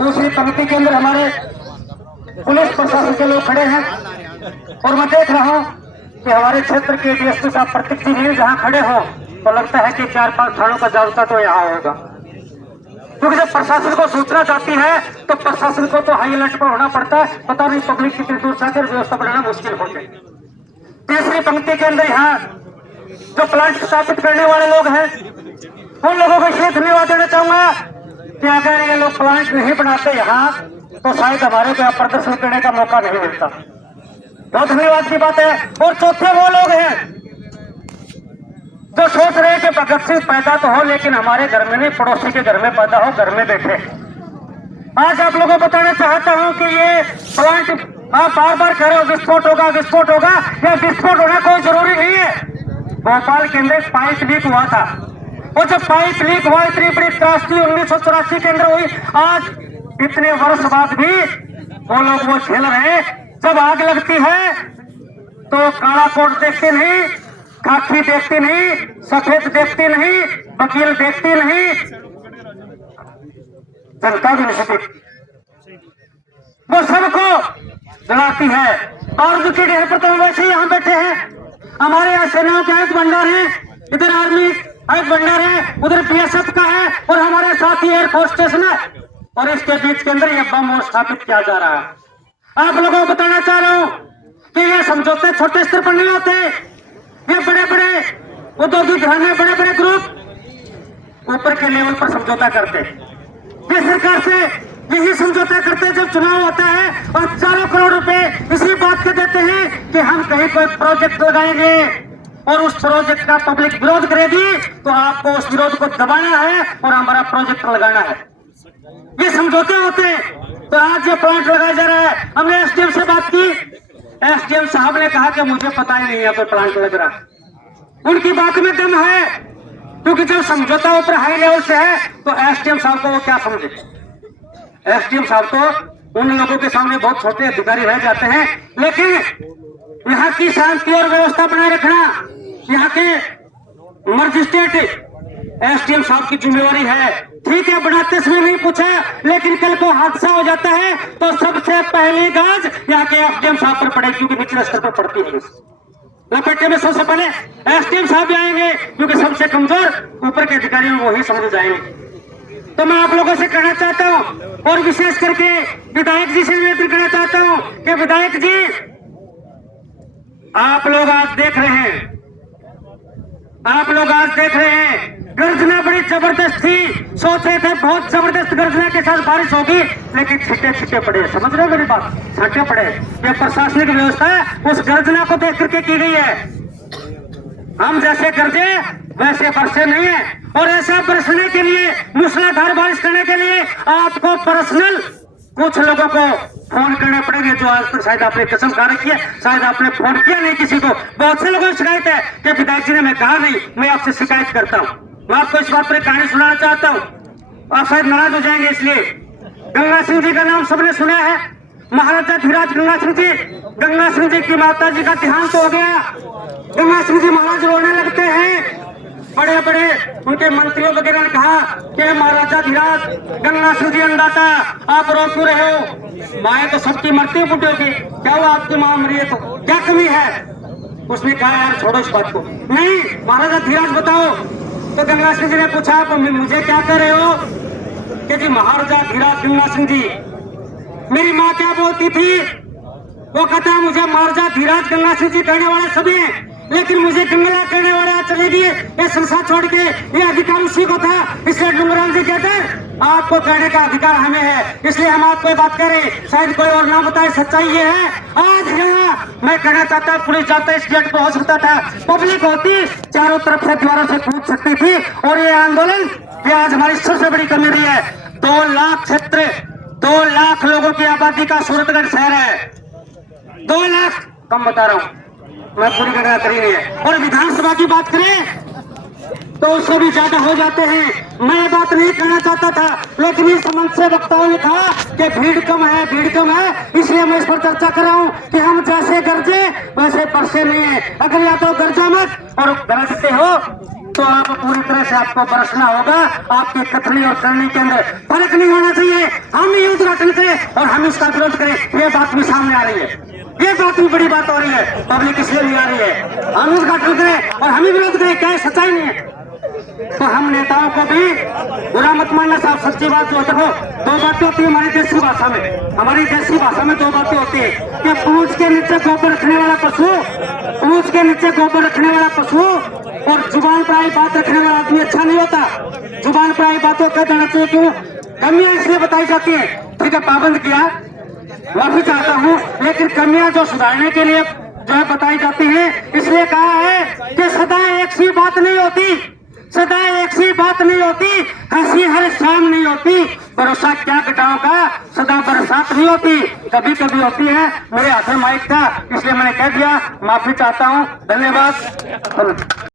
दूसरी पंक्ति के अंदर हमारे पुलिस प्रशासन के लोग खड़े हैं और मैं देख रहा हूं कि हमारे क्षेत्र के डीएसपी साहब प्रतीक जी भी जहां खड़े हो तो लगता है कि 4-5 थानों का जाब्ता तो यहाँ होगा, क्योंकि जब प्रशासन को सूचना जाती है तो प्रशासन को तो हाई अलर्ट पर होना पड़ता है। पता नहीं पब्लिक कितनी दूर से आकर व्यवस्था बनाना मुश्किल हो जाए। तीसरी पंक्ति के अंदर यहाँ जो प्लांट स्थापित करने वाले लोग हैं उन लोगों को इसलिए धन्यवाद देना चाहूंगा कि अगर ये लोग प्लांट नहीं बनाते यहाँ तो शायद हमारे को प्रदर्शन करने का मौका नहीं मिलता। बहुत धन्यवाद की बात है। और चौथे वो लोग हैं जो सोच रहे हैं कि भगत सिंह पैदा तो हो लेकिन हमारे घर में नहीं, पड़ोसी के घर में पैदा हो, घर में बैठे। आज आप लोगों को बताना चाहता हूं कि ये प्लांट आप बार बार कह रहे हो विस्फोट होगा विस्फोट होगा, या विस्फोट होना कोई जरूरी नहीं है। भोपाल के अंदर पाइप लीक हुआ था और जब पाइप लीक हुआ इतनी बड़ी त्रासदी 1984 के अंदर हुई, आज इतने वर्ष बाद भी वो लोग वो झेल रहे। जब आग लगती है तो काला कोट देखते नहीं, खाकी देखती नहीं, सफेद देखती नहीं, वकील देखती नहीं, जनता भी नहीं, वो सबको जलाती है। और जो डेरे पर तो वैसे ही यहाँ बैठे हैं, हमारे यहाँ सेनाओं के एक भंडार है, इधर आर्मी एक भंडार है, उधर बीएसएफ का है और हमारे साथ ही एयरफोर्स स्टेशन है और इसके बीच के अंदर ये बम स्थापित किया जा रहा है। आप लोगों को बताना चाह रहा हूं कि ये समझौते छोटे स्तर पर नहीं होते, ये बड़े बड़े औद्योगिक घराने, बड़े बड़े ग्रुप ऊपर के लेवल पर समझौता करते। ये सरकार से यही समझौता करते जब चुनाव होता है और 4 करोड़ रुपए इसी बात के देते हैं कि हम कहीं कोई प्रोजेक्ट लगाएंगे और उस प्रोजेक्ट का पब्लिक विरोध करेगी तो आपको उस विरोध को दबाना है और हमारा प्रोजेक्ट लगाना है। ये समझौते होते हैं। तो आज ये प्लांट लगाया जा रहा है। हमने एसडीएम से बात की, एसडीएम साहब ने कहा कि मुझे पता ही नहीं है कोई प्लांट लग रहा। उनकी बात में दम है, क्योंकि जब समझौता ऊपर हाई लेवल से है तो एसडीएम साहब को वो क्या समझे। एसडीएम साहब तो उन लोगों के सामने बहुत छोटे अधिकारी रह जाते हैं, लेकिन यहाँ की शांति और व्यवस्था बनाए रखना यहाँ के मजिस्ट्रेट एसडीएम साहब की जिम्मेवारी है। ठीक है, बनाते समय नहीं पूछा, लेकिन कल को हादसा हो जाता है तो सबसे पहली गाज यहाँ के एसडीएम साहब पर पड़ेगी, क्योंकि निचले स्तर पर पड़ती है। लपेटे में सबसे पहले एसडीएम साहब भी आएंगे, क्योंकि सबसे कमजोर ऊपर के अधिकारी वही समझ जाएंगे। तो मैं आप लोगों से कहना चाहता हूँ और विशेष करके विधायक जी से निवेदन करना चाहता हूँ कि विधायक जी आप लोग आज देख रहे हैं, गर्जना बड़ी जबरदस्त थी। सोच रहे थे बहुत जबरदस्त गर्जना के साथ बारिश होगी, लेकिन छिटे छिटे पड़े। समझ रहे हो मेरी बात, छांटे पड़े। ये प्रशासनिक व्यवस्था उस गर्जना को देख करके की गई है। हम जैसे गर्जे वैसे बरसे नहीं है, और ऐसा बरसने के लिए, मूसलाधार बारिश करने के लिए आपको पर्सनल कुछ लोगों को फोन करने पड़ेंगे, जो आज तक शायद आपने कसम खा रखी है, शायद आपने फोन किया नहीं किसी को। बहुत से लोगों की शिकायत है कि विधायक जी ने मैं कहा नहीं, मैं आपसे शिकायत करता हूँ। मैं आपको इस बात पर कहानी सुनाना चाहता हूँ, आप शायद नाराज हो जाएंगे। इसलिए गंगा सिंह जी का नाम सबने सुना है, महाराजा धीराज गंगा सिंह जी। गंगा सिंह जी की माता जी का देहांत हो गया। गंगा सिंह जी महाराज रोने लगते हैं। बड़े बड़े उनके मंत्रियों वगैरह ने कहा कि महाराजा धीराज गंगा सिंह जी अंदाता, आप रो क्यों रहे हो? माए तो सबकी मरती बुढ़ियों की, क्या हुआ आपकी माँ मरी है तो क्या कमी है? उसने कहा यार छोड़ो इस बात को। नहीं महाराजा धीराज बताओ। तो गंगा सिंह जी ने पूछा आप मुझे क्या कह रहे हो? कि जी महाराजा धीराज गंगा सिंह जी, मेरी माँ क्या बोलती थी? वो कहता है मुझे महाराजा धीराज गंगा सिंह जी कहने वाले सभी हैं, लेकिन मुझे गंगला कहने वाले आज चले गए। ये संसार छोड़ के, ये अधिकार उसी को था। इसलिए डुंगराल जी कहते हैं आपको कहने का अधिकार हमें है, इसलिए हम आपको बात करें, शायद कोई और ना बताए। सच्चाई ये है, आज यहाँ मैं कहना चाहता पुलिस जाता इस गेट पर हो सकता था, पब्लिक होती चारों तरफ से दीवारों से कूद सकती थी। और ये आंदोलन ये आज हमारी सबसे बड़ी कमी रही है। 2 लाख क्षेत्र, 2 लाख लोगों की आबादी का सूरतगढ़ शहर है। 2 लाख कम बता रहा हूँ मैं, पूरी गणना करी नहीं है। और विधानसभा की बात करें तो उससे भी ज्यादा हो जाते हैं। मैं ये बात नहीं कहना चाहता था, लेकिन इस मंच से वक्ताओं ने कहा कि भीड़ कम है, इसलिए मैं इस पर चर्चा कर रहा हूँ कि हम जैसे गरजे वैसे बरसे नहीं है। अगर या तो गरजा मत और गरजते हो तो आप पूरी तरह से आपको बरसना होगा। आपकी कथनी और करनी के अंदर फर्क नहीं होना चाहिए। हम युद्ध और हम इसका विरोध करें, ये बात भी सामने आ रही है। ये बात भी बड़ी बात हो रही है, पब्लिक इसलिए नहीं आ रही है। हम उद्घाटन करें और हम ही विरोध करें, क्या सच्चाई नहीं है? तो हम नेताओं को भी बुरा मत मानना साहब। सच्ची बात जो देखो, दो बातें होती है हमारी देसी भाषा में। हमारी देसी भाषा में दो बातें होती है कि पूंछ के नीचे गोबर रखने वाला पशु, पूंछ के नीचे गोबर रखने वाला पशु और जुबान पर आई बात रखने वाला आदमी अच्छा नहीं होता। जुबान पर आई बातों का देना चाहिए। क्यों? कमियां इसलिए बताई जाती है, ठीक है, पाबंद किया, माफी चाहता हूँ, लेकिन कमियां जो सुधारने के लिए जो है बताई जाती है, इसलिए कहा है कि सदा एक सी बात नहीं होती, सदा एक सी बात नहीं होती, हंसी हर शाम नहीं होती, भरोसा क्या घटाओं का सदा बरसात नहीं होती, कभी कभी होती है। मेरे हाथ में माइक था इसलिए मैंने कह दिया, माफी चाहता हूँ, धन्यवाद।